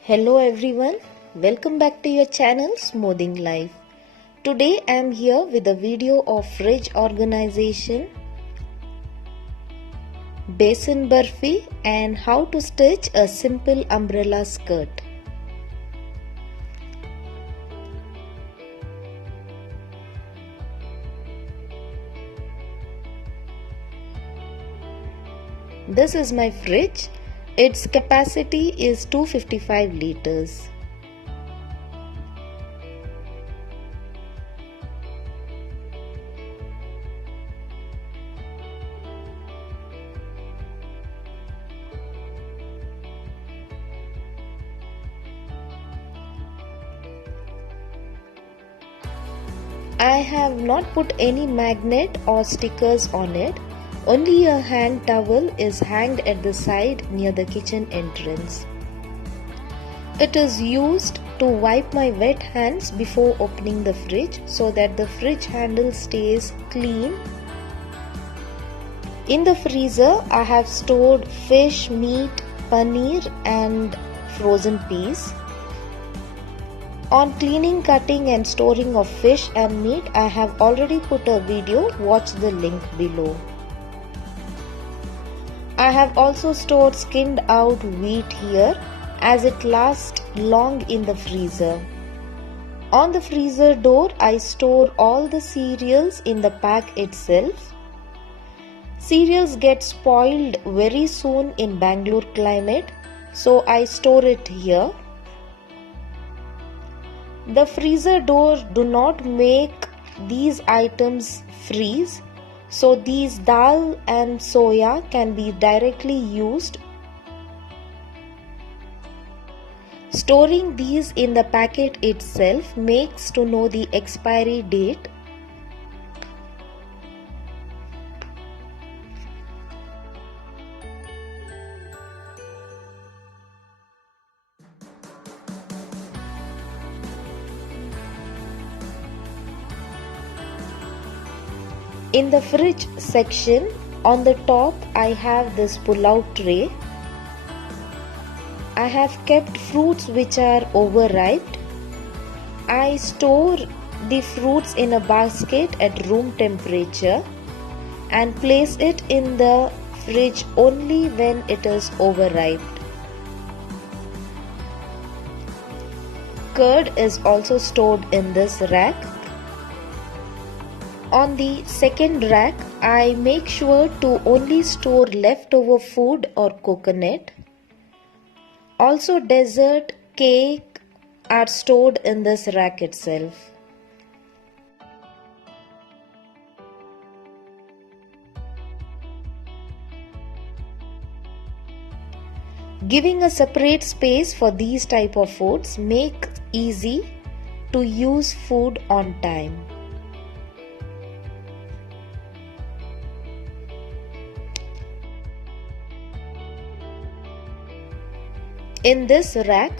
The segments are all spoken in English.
Hello everyone, welcome back to your channel Smoothing Life. Today I am here with a video of fridge organization, Besan Burfi and how to stitch a simple umbrella skirt. This is my fridge. Its capacity is 255 liters. I have not put any magnet or stickers on it. Only a hand towel is hanged at the side near the kitchen entrance. It is used to wipe my wet hands before opening the fridge so that the fridge handle stays clean. In the freezer, I have stored fish, meat, paneer and frozen peas. On cleaning, cutting and storing of fish and meat, I have already put a video. Watch the link below. I have also stored skinned out wheat here as it lasts long in the freezer. On the freezer door, I store all the cereals in the pack itself. Cereals get spoiled very soon in Bangalore climate, so I store it here. The freezer door do not make these items freeze. So these dal and soya can be directly used. Storing these in the packet itself makes to know the expiry date. In the fridge section, on the top I have this pull-out tray. I have kept fruits which are overripe. I store the fruits in a basket at room temperature and place it in the fridge only when it is overripe. Curd is also stored in this rack. On the second rack, I make sure to only store leftover food or coconut. Also dessert, cake are stored in this rack itself. Giving a separate space for these type of foods make easy to use food on time. In this rack,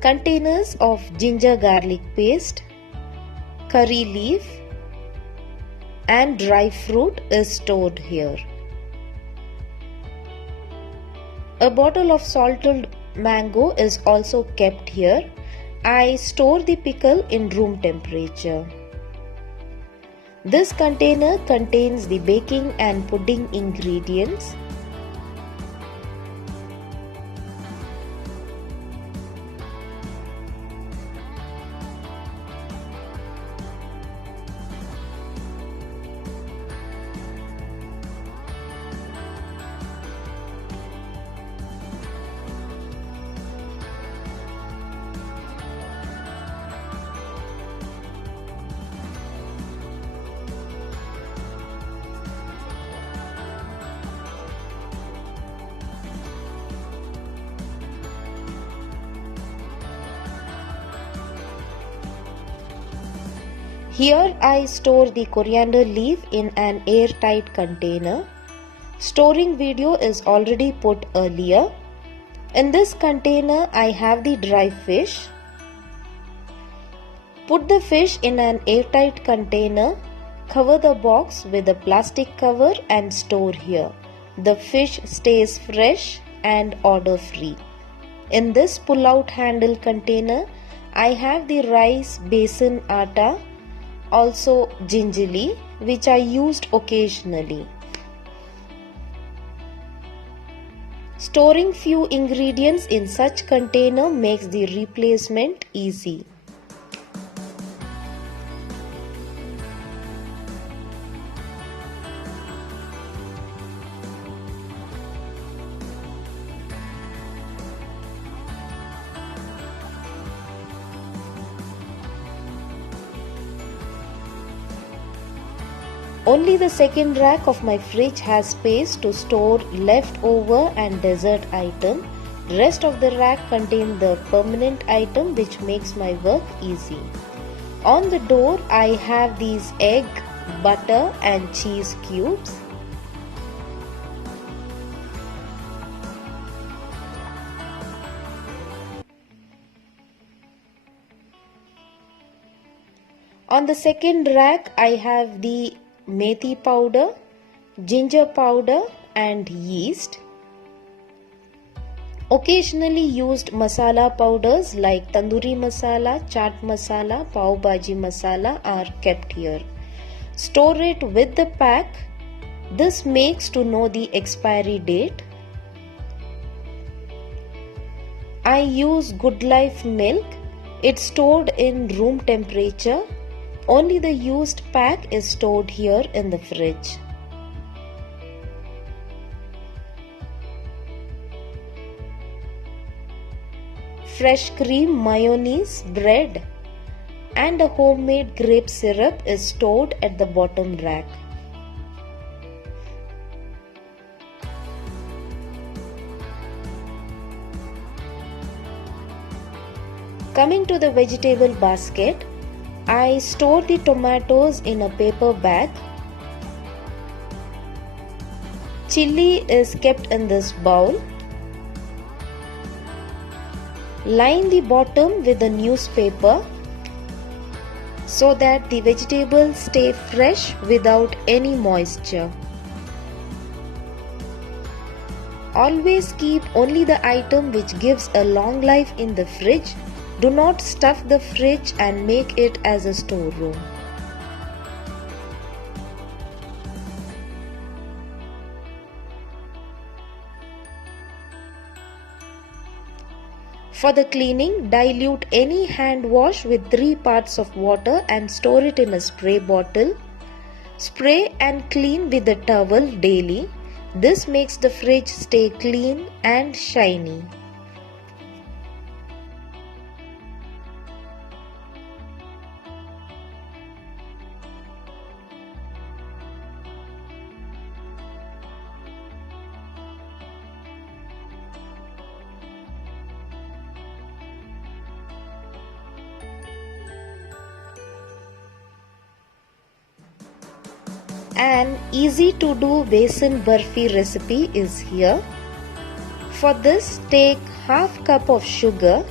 containers of ginger garlic paste, curry leaf and dry fruit is stored here. A bottle of salted mango is also kept here. I store the pickle in room temperature. This container contains the baking and pudding ingredients. Here I store the coriander leaf in an airtight container. Storing video is already put earlier. In this container I have the dry fish. Put the fish in an airtight container. Cover the box with a plastic cover and store here. The fish stays fresh and odor free. In this pull-out handle container, I have the rice besan atta, also gingerly, which I used occasionally. Storing few ingredients in such container makes the replacement easy. Only the second rack of my fridge has space to store leftover and dessert item. Rest of the rack contain the permanent item which makes my work easy. On the door I have these egg, butter and cheese cubes. On the second rack I have the methi powder, ginger powder and yeast. Occasionally used masala powders like tandoori masala, chaat masala, pav bhaji masala are kept here. Store it with the pack. This makes to know the expiry date. I use Good Life milk. It's stored in room temperature. Only the used pack is stored here in the fridge. Fresh cream, mayonnaise, bread and a homemade grape syrup is stored at the bottom rack. Coming to the vegetable basket, I store the tomatoes in a paper bag. Chilli is kept in this bowl. Line the bottom with a newspaper so that the vegetables stay fresh without any moisture. Always keep only the item which gives a long life in the fridge. Do not stuff the fridge and make it as a storeroom. For the cleaning, dilute any hand wash with 3 parts of water and store it in a spray bottle. Spray and clean with a towel daily. This makes the fridge stay clean and shiny. An easy to do besan burfi recipe is here. For this, take half cup of sugar.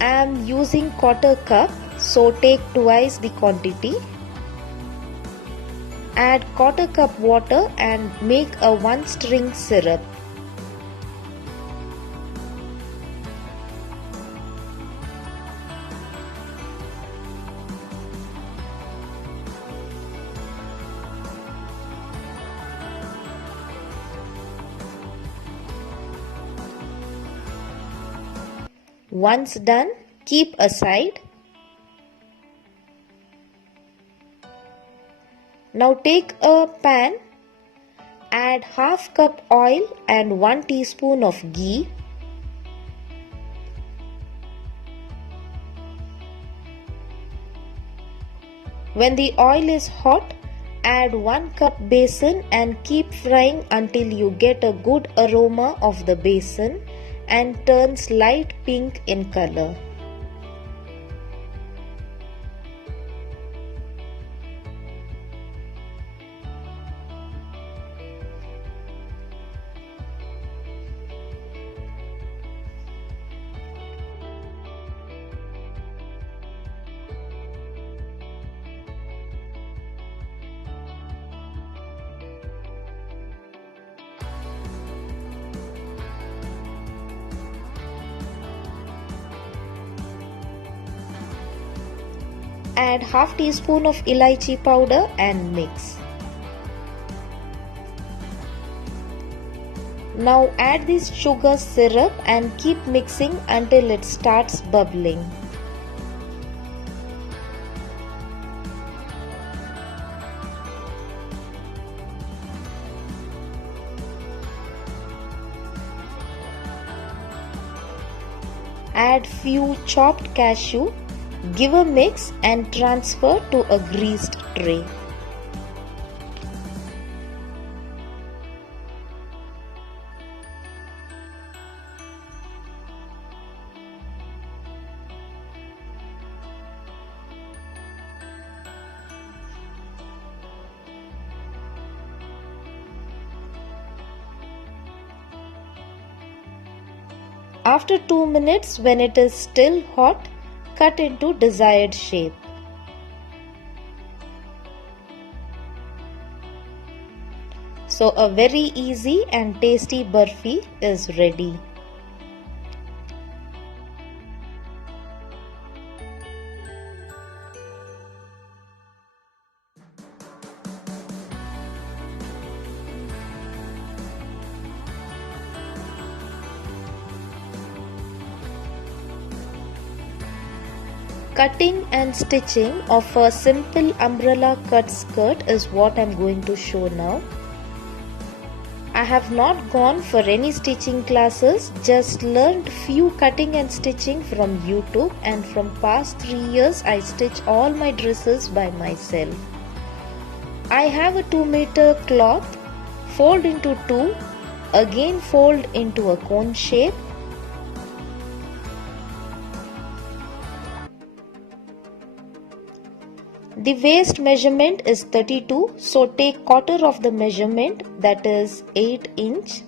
I am using quarter cup, so take twice the quantity. Add quarter cup water and make a 1 string syrup. Once done, keep aside. Now take a pan, add half cup oil and 1 teaspoon of ghee. When the oil is hot, add 1 cup besan and keep frying until you get a good aroma of the besan and turns light pink in color. add half teaspoon of elaichi powder and mix. Now add this sugar syrup and keep mixing until it starts bubbling. Add few chopped cashew, give a mix and transfer to a greased tray. After 2 minutes, when it is still hot, cut into desired shape. So a very easy and tasty burfi is ready. Cutting and stitching of a simple umbrella cut skirt is what I am going to show now. I have not gone for any stitching classes, just learned few cutting and stitching from YouTube, and from past 3 years I stitch all my dresses by myself. I have a 2-meter cloth, fold into 2, again fold into a cone shape. The waist measurement is 32, so take quarter of the measurement, that is 8 inch.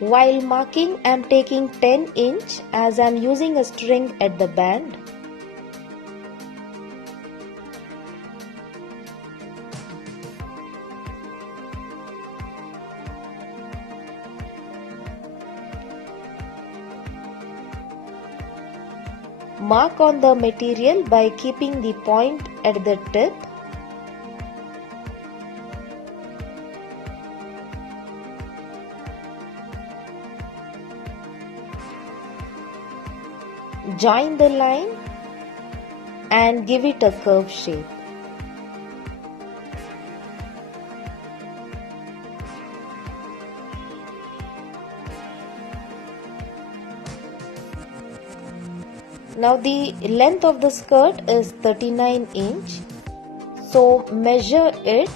While marking, I am taking 10 inch as I am using a string at the band. Mark on the material by keeping the point at the tip. Join the line and give it a curve shape. Now the length of the skirt is 39 inch, so measure it.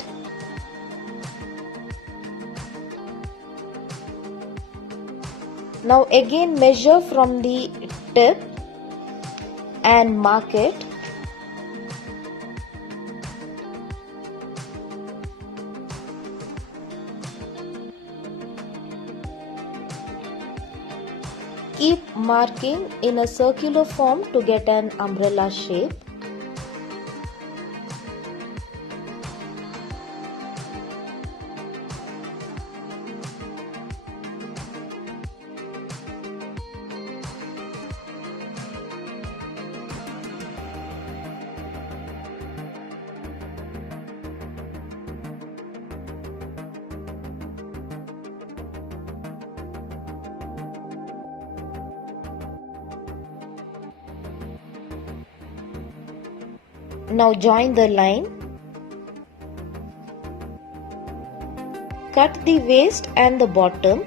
Now again measure from the tip and mark it. Keep marking in a circular form to get an umbrella shape. Now join the line. Cut the waist and the bottom.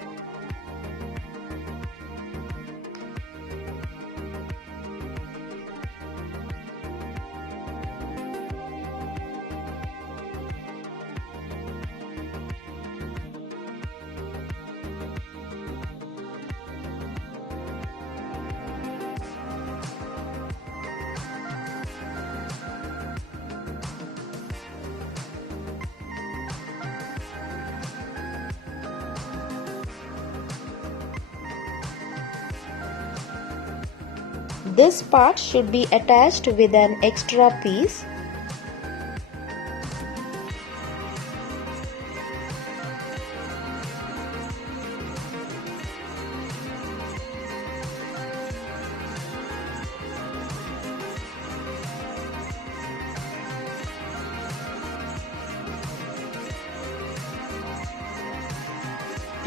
This part should be attached with an extra piece.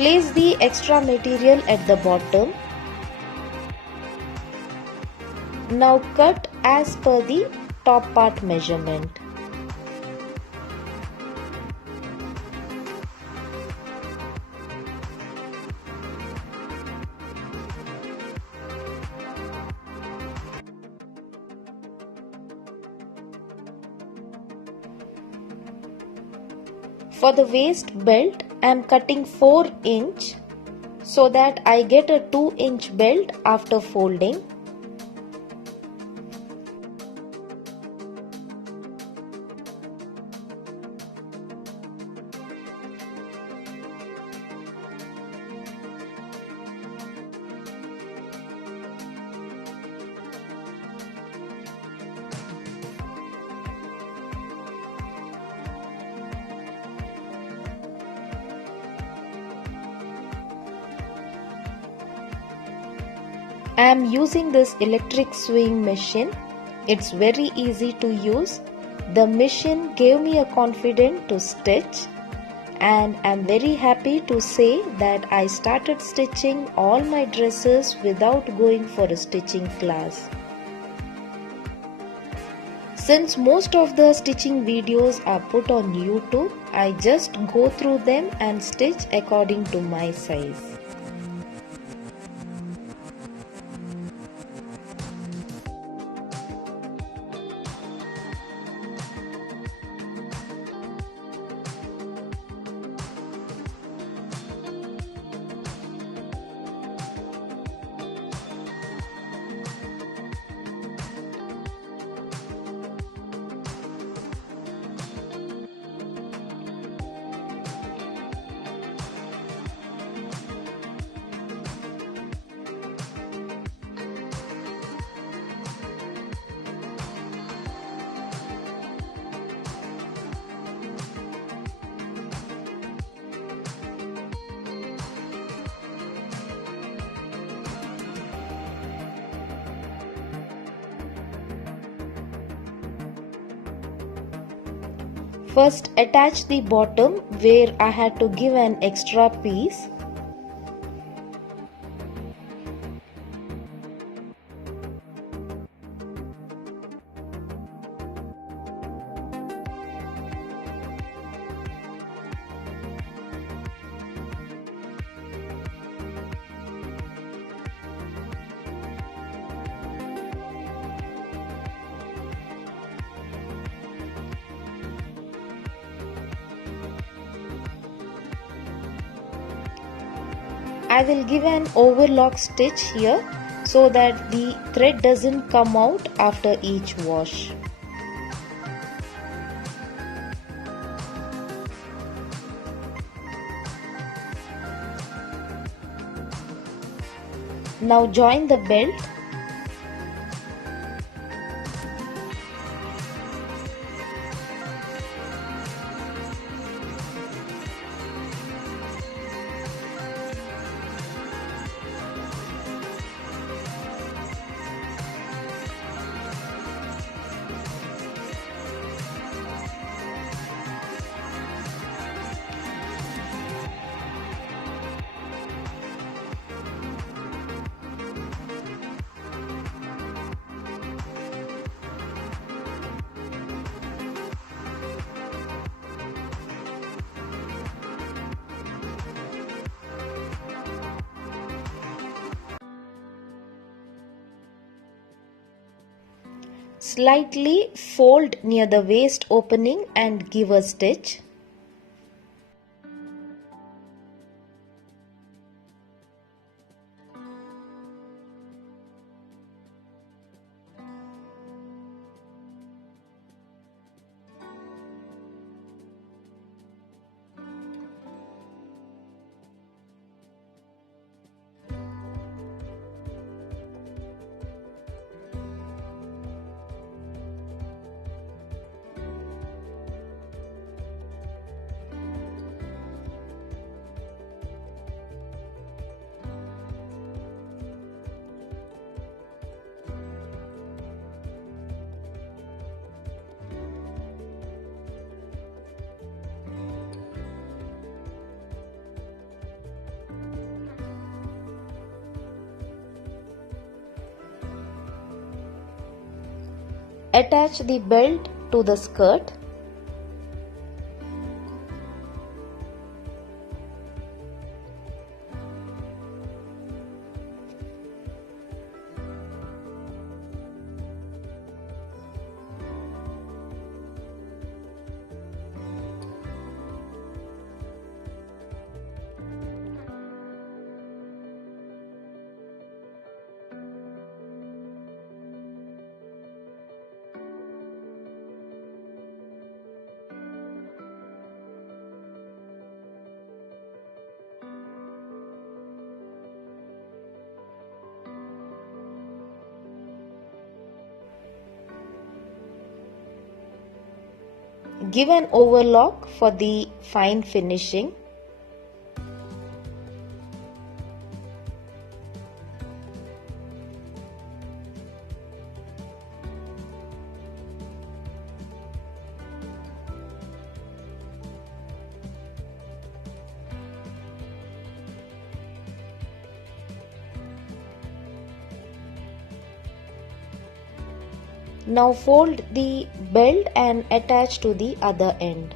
Place the extra material at the bottom. Now cut as per the top part measurement. For the waist belt, I am cutting 4 inch so that I get a 2-inch belt after folding. I am using this electric sewing machine. It's very easy to use. The machine gave me a confidence to stitch, and I'm very happy to say that I started stitching all my dresses without going for a stitching class. Since most of the stitching videos are put on YouTube, I just go through them and stitch according to my size. First, attach the bottom where I had to give an extra piece. I will give an overlock stitch here so that the thread doesn't come out after each wash. Now join the belt. Slightly fold near the waist opening and give a stitch. Attach the belt to the skirt. Give an overlock for the fine finishing. Now fold the belt and attach to the other end.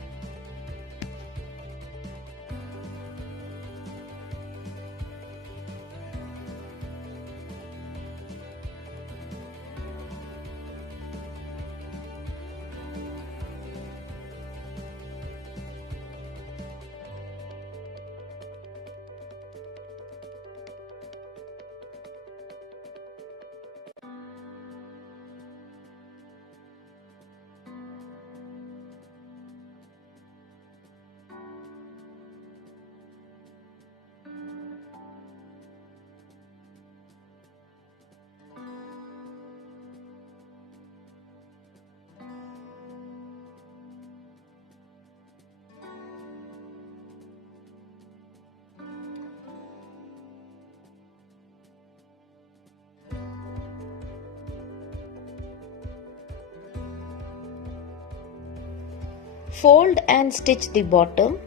Fold and stitch the bottom.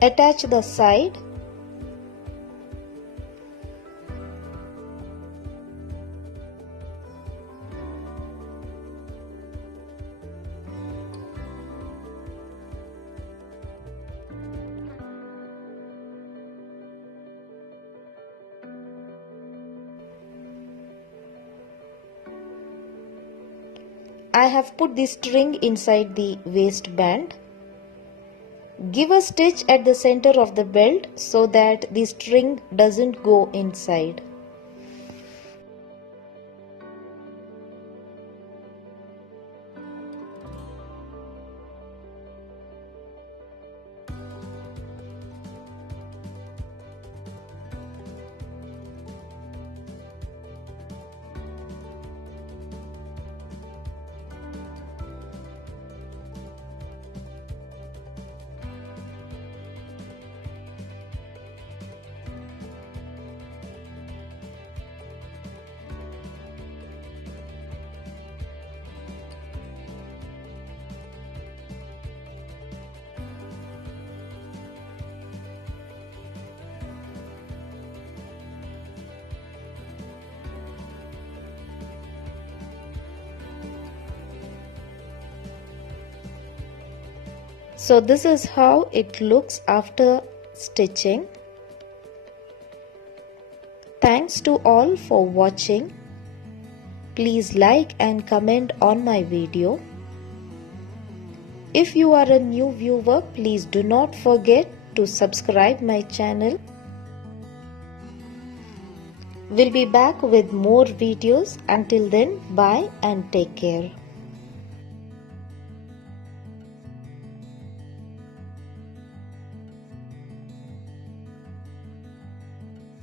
Attach the side. I have put the string inside the waistband. Give a stitch at the center of the belt so that the string doesn't go inside. So this is how it looks after stitching. Thanks to all for watching. Please like and comment on my video. If you are a new viewer, please do not forget to subscribe my channel. We'll be back with more videos. Until then, bye and take care.